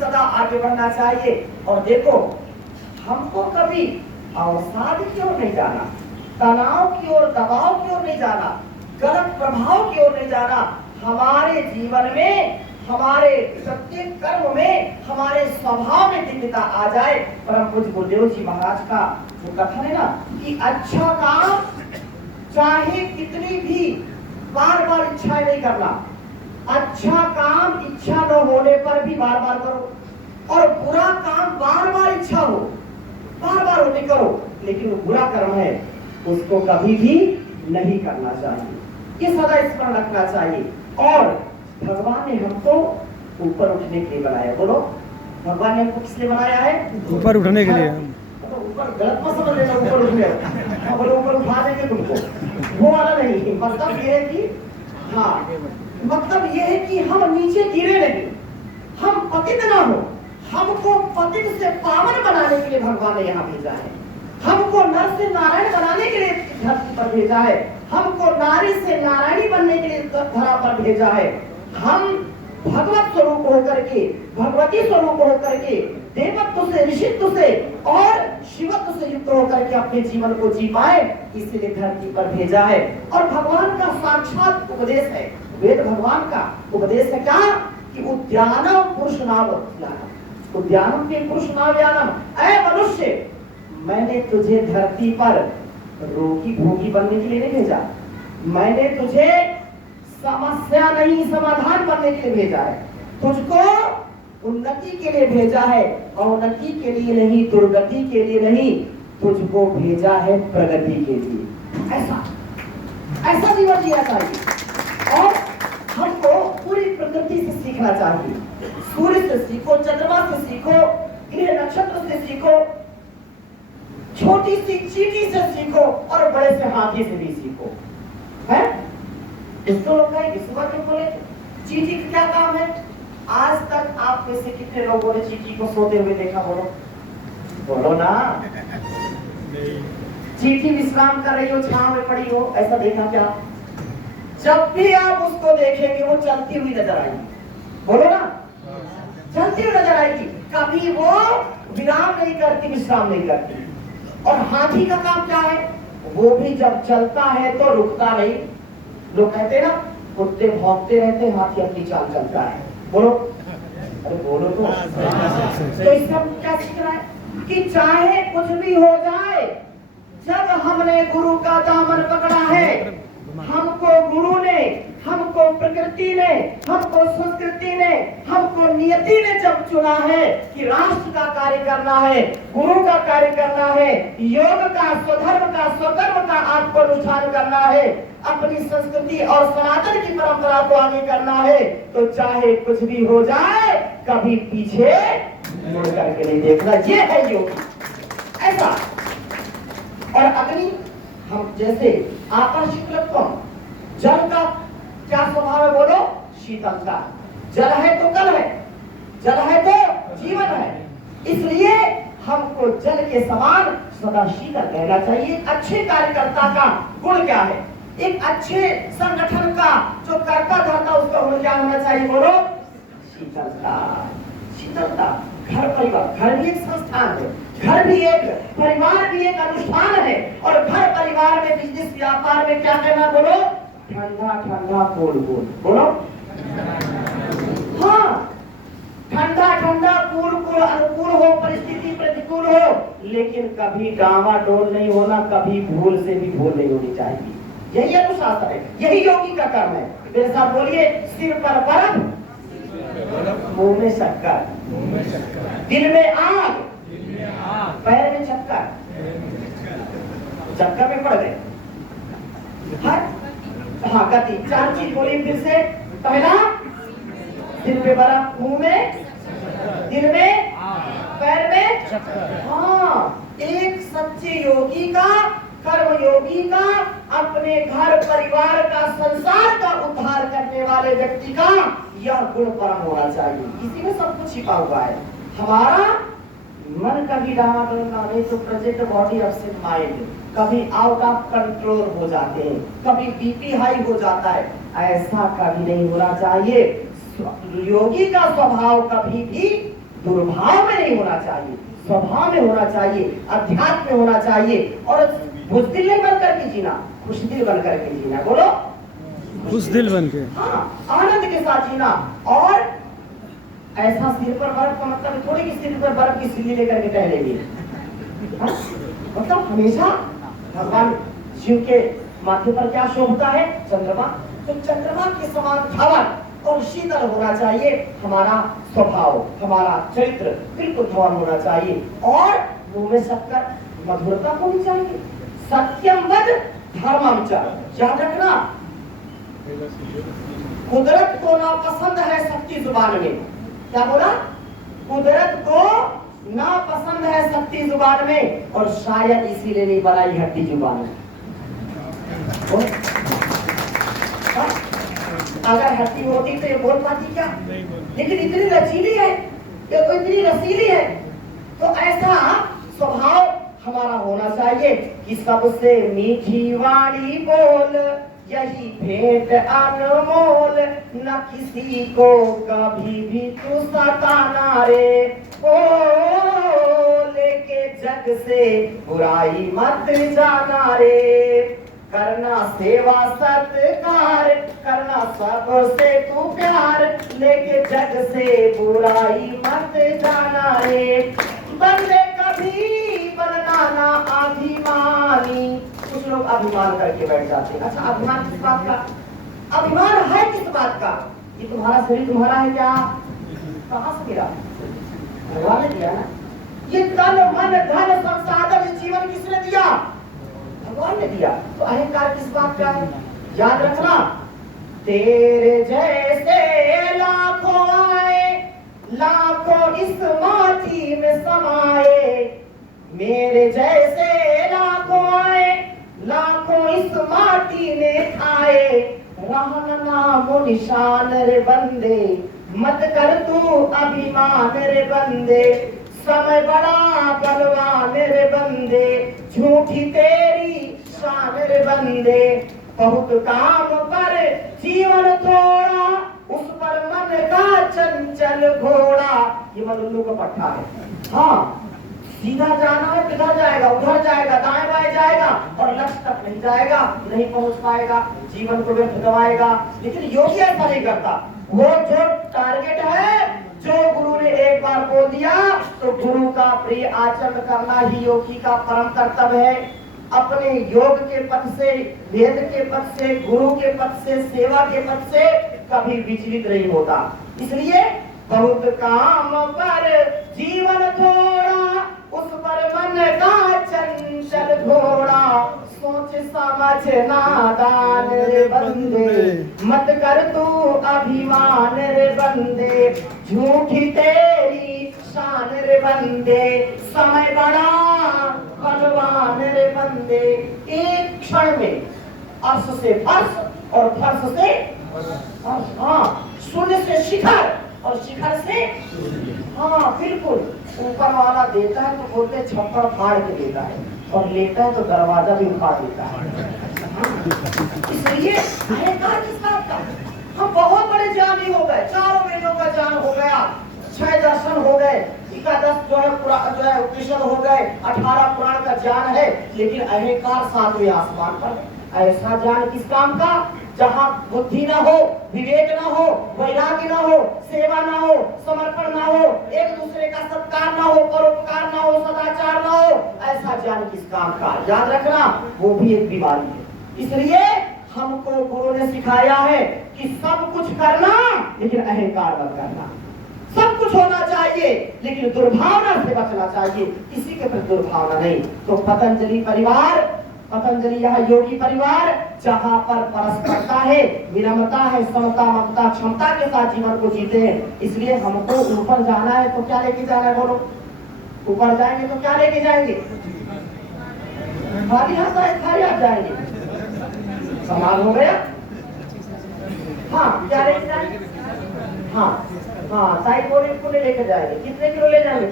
सदा आगे बढ़ना चाहिए। और देखो, हमको कभी अवसाद की ओर नहीं जाना, तनाव की ओर, दबाव की ओर नहीं जाना, गलत प्रभाव की ओर नहीं जाना। हमारे जीवन में, हमारे प्रत्येक कर्म में, हमारे स्वभाव में दिव्यता आ जाए। परम पूज्य गुरुदेव जी महाराज का जो कथन है ना कि अच्छा काम चाहे कितनी भी बार बार इच्छा नहीं करना, अच्छा काम इच्छा न होने पर भी बार बार करो, और बुरा काम बार बार इच्छा हो, बार बार होने करो, लेकिन वो बुरा कर्म है उसको कभी भी नहीं करना चाहिए। ये सदा स्मरण रखना चाहिए। और भगवान ने हमको ऊपर उठने के लिए बनाया। बोलो, भगवान ने हमको किस लिए बनाया है? ऊपर उठने के लिए। ऊपर गलत मत समझ लेना, ऊपर उठने बोलो ऊपर उठा देंगे तुमको, वो वाला नहीं। मतलब ये है कि हाँ, मतलब ये है कि हम नीचे गिरे नहीं, हम पतित ना हो। हमको पतित से पावन बनाने के लिए भगवान ने यहाँ भेजा है। हमको नर से नारायण बनाने के लिए धरती पर भेजा है। हमको नारी से नारायणी बनने के लिए धरा पर भेजा है। हम भगवत स्वरूप होकर के, भगवती स्वरूप होकर के, देवत्व से, ऋषित्व से और शिवत्व से युक्त होकर के अपने जीवन को जी पाए, इसलिए धरती पर भेजा है। और भगवान का साक्षात उपदेश है, वेद भगवान का उपदेश है क्या कि उद्यानम पुरुषनाव ज्ञानम, उद्यानम के पुरुषनाव ज्ञानम। ऐ मनुष्य, मैंने तुझे धरती पर रोगी भोगी बनने के लिए नहीं भेजा, मैंने तुझे समस्या नहीं समाधान बनने के लिए भेजा है। तुझको उन्नति के लिए भेजा है, अवनति के लिए नहीं, दुर्गति के लिए नहीं, तुझको भेजा है प्रगति के लिए। ऐसा जीवन जिया चाहिए। और हमको पूरी प्रकृति से सीखना चाहिए। सूर्य से सीखो, चंद्रमा से सीखो, ग्रह नक्षत्र से सीखो, छोटी सी चींटी से सीखो और बड़े से हाथी से भी सीखो। है इसको लोग कहेंगे सुबह क्यों बोले चींटी का क्या काम है? आज तक आप में से कितने लोगों ने चींटी को सोते हुए देखा? बोलो, बोलो ना। चींटी विश्राम कर रही हो, छांव में पड़ी हो, ऐसा देखा क्या? जब भी आप उसको देखेंगे वो चलती हुई नजर आएगी। बोलो ना, चलती हुई नजर आएगी। कभी वो विराम नहीं करती, विश्राम नहीं करती। और हाथी का काम क्या है? वो भी जब चलता है तो रुकता नहीं। लोग कहते हैं ना, कुत्ते भौंकते रहते, हाथी अपनी चाल चलता है। बोलो, अरे बोलो तो इससे हम क्या सीख रहा है कि चाहे कुछ भी हो जाए, जब हमने गुरु का दामन पकड़ा है, हमको गुरु ने, हमको प्रकृति ने, हमको संस्कृति ने, हमको नियति ने जब चुना है कि राष्ट्र का कार्य करना है, गुरु का कार्य करना है, योग का, स्वधर्म का, स्वकर्म का आपको अनुष्ठान करना है, अपनी संस्कृति और सनातन की परंपरा को आगे करना है, तो चाहे कुछ भी हो जाए कभी पीछे मुड़ करके नहीं देखना। ये है योग। ऐसा। और अग्नि, हम जैसे आकर्षितत्व, जल का क्या स्वभाव है? बोलो, शीतलता। जल है तो कल है, जल है तो जीवन है, इसलिए हमको जल के समान सदा शीतल रहना चाहिए। अच्छे कार्यकर्ता का गुण क्या है? एक अच्छे संगठन का जो कर्ता धर्ता, उसका गुण क्या होना चाहिए? बोलो, शीतलता। शीतलता। घर परिवार, घर भी एक संस्थान है, घर भी एक, परिवार भी एक अनुष्ठान है। और घर परिवार में, बिजनेस व्यापार में क्या करना? बोलो, ठंडा ठंडा कूल कूल। बोलो, हाँ, ठंडा ठंडा कूल कूल, अनुकूल हो, परिस्थिति प्रतिकूल हो, लेकिन कभी डामाडोल नहीं होना, कभी भूल से भी भूल नहीं होनी चाहिए। यही अनुशासन है, यही योगी का कर्म है। मेरे साथ बोलिए, सिर पर बर्फ, मुंह में शक्कर, दिल में आग, पैर में चक्कर, चक्कर में पड़ गए। हाँ, गति। 4 चीज बोली फिर से। पहला, दिल पे बर्फ, मुंह में, दिल में, पैर में। हाँ, एक सच्चे योगी का, कर्म योगी का, अपने घर परिवार का, संसार का उद्धार करने वाले व्यक्ति का यह गुण परम होना चाहिए। इसी में सब कुछ छिपा हुआ है। हमारा मन कभी डामाडोल ना रहे तो प्रेजेंट बॉडी अपसेट माइंड, कभी आउट ऑफ कंट्रोल हो जाते हैं, कभी बीपी हाई हो जाता है। ऐसा कभी नहीं होना चाहिए। योगी का स्वभाव कभी भी दुर्भाव में नहीं होना चाहिए, स्वभाव में होना चाहिए, अध्यात्म में होना चाहिए। और बुज़दिल नहीं बन करके जीना, खुश दिल बन करके जीना। बोलो, खुश दिल बन के, हाँ, आनंद के साथ जीना। और ऐसा सिर पर बर्फ का मतलब थोड़ी कि सिर पर बर्फ की सिल्ली लेकर के टहलेंगे, हाँ? मतलब हमेशा भगवान शिव के माथे पर क्या शोभता है? चंद्रमा। तो चंद्रमा के समान धवन और शीतल होना चाहिए हमारा स्वभाव, हमारा चरित्र बिल्कुल धवन होना चाहिए। और मुंह में शक्कर, मधुरता होनी चाहिए। सत्यम वद धर्मम च, याद रखना, कुदरत को ना पसंद है सख्ती जुबान में। क्या बोला? कुदरत को ना पसंद है सख्ती जुबान में, और शायद इसीलिए नहीं बनाई हड्डी जुबान में। अगर हड्डी होती तो ये बोल पाती क्या? लेकिन इतनी लचीली है, ये तो इतनी रसीली है। तो ऐसा स्वभाव हमारा होना चाहिए कि सबसे मीठी वाणी बोल, यही भेंट अनमोल, न किसी को कभी भी तू सताना रे। ओ लेके जग से बुराई मत जाना रे, करना सेवा सत्कार, करना सबसे तू प्यार, लेके जग से बुराई मत जाना रे। बंदे कभी बनना ना अभिमानी। कुछ लोग अभिमान करके बैठ जाते हैं। अच्छा, अभिमान किस बात का? अभिमान है किस बात का? ये तुम्हारा शरीर तुम्हारा है क्या? कहाँ से मिला? भगवान ने दिया ना। ये तन मन धन संसाधन इस जीवन किसने दिया? भगवान ने दिया। तो अहंकार किस बात का है? याद रखना, तेरे जैसे लाखों आए, लाखों इस माटी में समाए, मेरे जैसे लाखों आए, लाखों इस माटी में खाए, रहना नामो निशान रे बंदे, मत कर तू अभिमान रे बंदे, समय बड़ा बलवान रे बंदे, झूठी तेरी शान रे बंदे, बहुत काम पर जीवन थोड़ा, उस पर मन का चंचल घोड़ा। ये मल्लू का पट्टा है। हाँ, सीधा जाना है, किधर जाएगा? उधर जाएगा, दाएं बाएं जाएगा, और लक्ष्य तक नहीं जाएगा, नहीं पहुंच पाएगा, जीवन को व्यर्थ गवाएगा। लेकिन योगी ऐसा नहीं करता। वो जो टारगेट है, जो गुरु ने एक बार बोल दिया, तो गुरु का प्रिय आचरण करना ही योगी का परम कर्तव्य है। अपने योग के पथ से, वेद के पथ से, गुरु के पथ से, सेवा के पथ से कभी विचलित नहीं होता। इसलिए बहुत काम पर जीवन थोड़ा, उस पर मन का चंचल घोड़ा, सोच समझ नादान रे बंदे, मत कर तू अभिमान रे बंदे, झूठी तेरी शान रे बंदे, समय बड़ा बलवान रे बंदे। एक क्षण में अर्श से फर्श और फर्श से अर्श, हाँ, शून्य से शिखर और शिखर से, हाँ बिल्कुल, ऊपर वाला देता है तो बोलते छप्पर फाड़ के देता है, और लेता है तो दरवाजा भी उखाड़ देता है। इसलिए अहंकार किस बात का? हम बहुत बड़े ज्ञानी हो गए, 4 वेदों का ज्ञान हो गया, 6 दर्शन हो गए, 11 जो है उपनिषद हो गए, 18 पुराण का ज्ञान है, लेकिन अहंकार 7वें आसमान पर है। ऐसा ज्ञान किस काम का? जहाँ बुद्धि ना हो, विवेक ना हो, वैराग्य ना हो, सेवा ना हो, समर्पण ना हो, एक दूसरे का सत्कार ना हो, परोपकार ना हो, सदाचार ना हो, ऐसा ज्ञान किस काम का? याद रखना, वो भी एक बीमारी है। इसलिए हमको गुरु ने सिखाया है कि सब कुछ करना, लेकिन अहंकार मत करना। सब कुछ होना चाहिए, लेकिन दुर्भावना से बचना चाहिए, किसी के प्रति दुर्भावना नहीं। तो पतंजलि परिवार, पतंजलि यह योगी परिवार, जहाँ पर परस्परता है, विनम्रता है, समता, ममता, क्षमता के साथ जीवन को जीते हैं। इसलिए हमको ऊपर जाना है तो क्या लेके जाना है? बोलो, ऊपर जाएंगे तो क्या लेके जाएंगे? खाली हाथ जाएंगे? समान हो गया? हाँ, क्या लेके जाएंगे? हाँ हाँ, साई बोले लेके जाएंगे। कितने किलो ले जाएंगे?